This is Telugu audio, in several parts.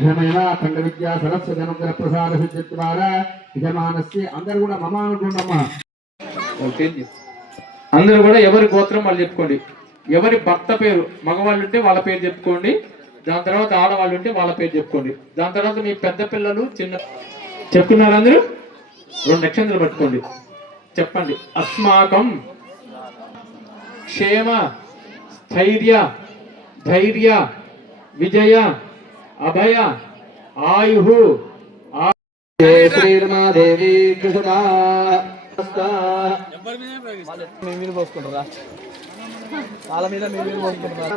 शीघ्रमेव अखंड विद्या सरस्वती अनुग्रह प्रसाद सिद्धि द्वारा यजमानस्य అందరూ కూడా మమ అనుకోండమ్మా. అందరూ కూడా ఎవరి గోత్రం వాళ్ళు చెప్పుకోండి. ఎవరి భర్త పేరు మగవాళ్ళు ఉంటే వాళ్ళ పేరు చెప్పుకోండి. దాని తర్వాత ఆడవాళ్ళు ఉంటే వాళ్ళ పేరు చెప్పుకోండి. దాని తర్వాత మీ పెద్ద పిల్లలు చిన్న చెప్పుకున్నారు అందరూ 2 నక్షత్రాలు పట్టుకోండి. చెప్పండి. అస్మాకం క్షేమ స్థైర్య ధైర్య విజయ అభయ ఆయు శ్రీరమాదేవి కృష్ణ మీరు పోసుకుంటారా వాళ్ళ మీద మీరు పోసుకుంటారా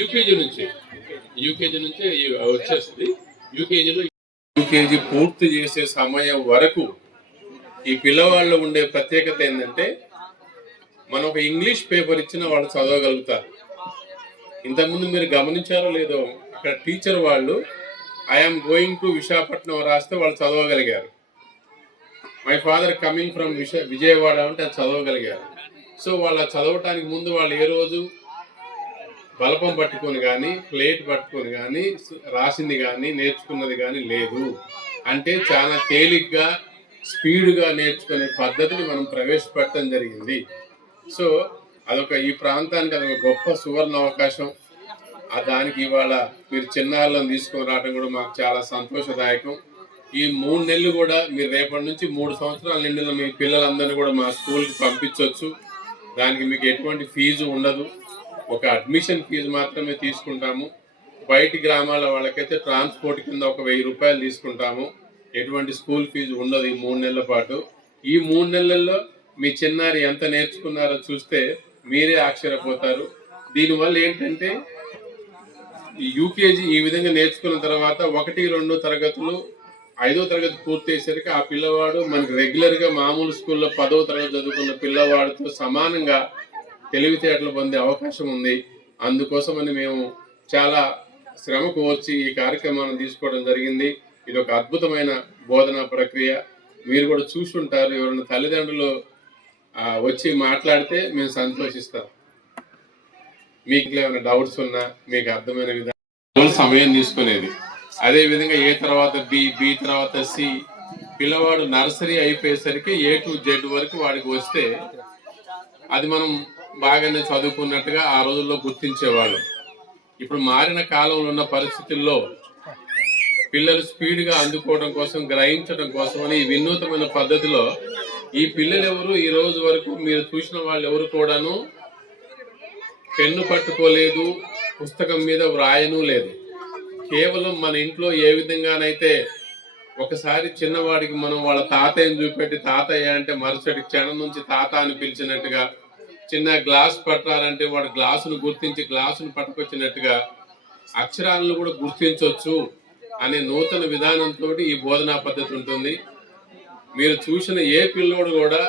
యూకేజీ నుంచి వచ్చేస్తుంది. యూకేజీ పూర్తి చేసే సమయం వరకు ఈ పిల్లవాళ్ళు ఉండే ప్రత్యేకత ఏంటంటే మనం ఒక ఇంగ్లీష్ పేపర్ ఇచ్చిన వాళ్ళు చదవగలుగుతారు. ఇంతకుముందు మీరు గమనించారో లేదో, అక్కడ టీచర్ వాళ్ళు ఐఎమ్ గోయింగ్ టు విశాఖపట్నం రాస్తే వాళ్ళు చదవగలిగారు. My father coming from Vijayawada అంటే అది చదవగలిగారు. సో వాళ్ళ చదవటానికి ముందు వాళ్ళు ఏ రోజు బలపం పట్టుకొని కానీ ప్లేట్ పట్టుకొని కానీ రాసింది కానీ నేర్చుకున్నది కానీ లేదు. అంటే చాలా తేలిగ్గా స్పీడ్గా నేర్చుకునే పద్ధతిని మనం ప్రవేశపెట్టడం జరిగింది. సో అదొక ఈ ప్రాంతానికి అదొక గొప్ప సువర్ణ అవకాశం. దానికి ఇవాళ మీరు చిన్నారులను తీసుకొని రావడం కూడా మాకు చాలా సంతోషదాయకం. ఈ 3 నెలలు కూడా మీరు రేపటి నుంచి 3 సంవత్సరాల నిండిన మీ పిల్లలందరినీ కూడా మా స్కూల్కి పంపించవచ్చు. దానికి మీకు ఎటువంటి ఫీజు ఉండదు. ఒక అడ్మిషన్ ఫీజు మాత్రమే తీసుకుంటాము. బయటి గ్రామాల వాళ్ళకైతే ట్రాన్స్పోర్ట్ కింద ఒక 1000 రూపాయలు తీసుకుంటాము. ఎటువంటి స్కూల్ ఫీజు ఉండదు ఈ 3 నెలల పాటు. ఈ 3 నెలల్లో మీ చిన్నారి ఎంత నేర్చుకున్నారో చూస్తే మీరే ఆశ్చర్యపోతారు. దీనివల్ల ఏంటంటే ఈ యూకేజీ ఈ విధంగా నేర్చుకున్న తర్వాత 1, 2 తరగతులు 5వ తరగతి పూర్తి అయ్యేసరికి ఆ పిల్లవాడు మనకి రెగ్యులర్గా మామూలు స్కూల్లో 10వ తరగతి చదువుకున్న పిల్లవాడితో సమానంగా తెలివితేటలు పొందే అవకాశం ఉంది. అందుకోసమని మేము చాలా శ్రమ కోర్చి ఈ కార్యక్రమాన్ని తీసుకోవడం జరిగింది. ఇది ఒక అద్భుతమైన బోధనా ప్రక్రియ. మీరు కూడా చూసుంటారు. ఎవరైనా తల్లిదండ్రులు వచ్చి మాట్లాడితే మేము సంతోషిస్తాం. మీకు ఏమైనా డౌట్స్ ఉన్నా మీకు అర్థమైన విధానం సమయం తీసుకునేది. అదేవిధంగా ఏ తర్వాత బి తర్వాత సి పిల్లవాడు నర్సరీ అయిపోయేసరికి A to Z వరకు వాడికి వస్తే అది మనం బాగానే చదువుకున్నట్టుగా ఆ రోజుల్లో గుర్తించేవాళ్ళు. ఇప్పుడు మారిన కాలంలో ఉన్న పరిస్థితుల్లో పిల్లలు స్పీడ్గా అందుకోవడం కోసం, గ్రహించడం కోసం అని వినూతమైన పద్ధతిలో ఈ పిల్లలు ఎవరు ఈ రోజు వరకు మీరు చూసిన వాళ్ళు ఎవరు కూడాను పెన్ను పట్టుకోలేదు, పుస్తకం మీద వ్రాయను లేదు. కేవలం మన ఇంట్లో ఏ విధంగానైతే ఒకసారి చిన్నవాడికి మనం వాళ్ళ తాతయ్యని చూపెట్టి తాతయ్య అంటే మరుసటి క్షణం నుంచి తాత అని పిలిచినట్టుగా, చిన్న గ్లాస్ పట్టాలంటే వాడు గ్లాసును గుర్తించి గ్లాసును పట్టుకొచ్చినట్టుగా అక్షరాలను కూడా గుర్తించవచ్చు అనే నూతన విధానంతో ఈ బోధనా పద్ధతి ఉంటుంది. మీరు చూసిన ఏ పిల్లోడు కూడా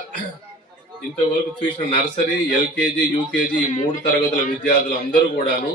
ఇంతవరకు చూసిన నర్సరీ, LKG, UKG ఈ 3 తరగతుల విద్యార్థులు అందరూ కూడాను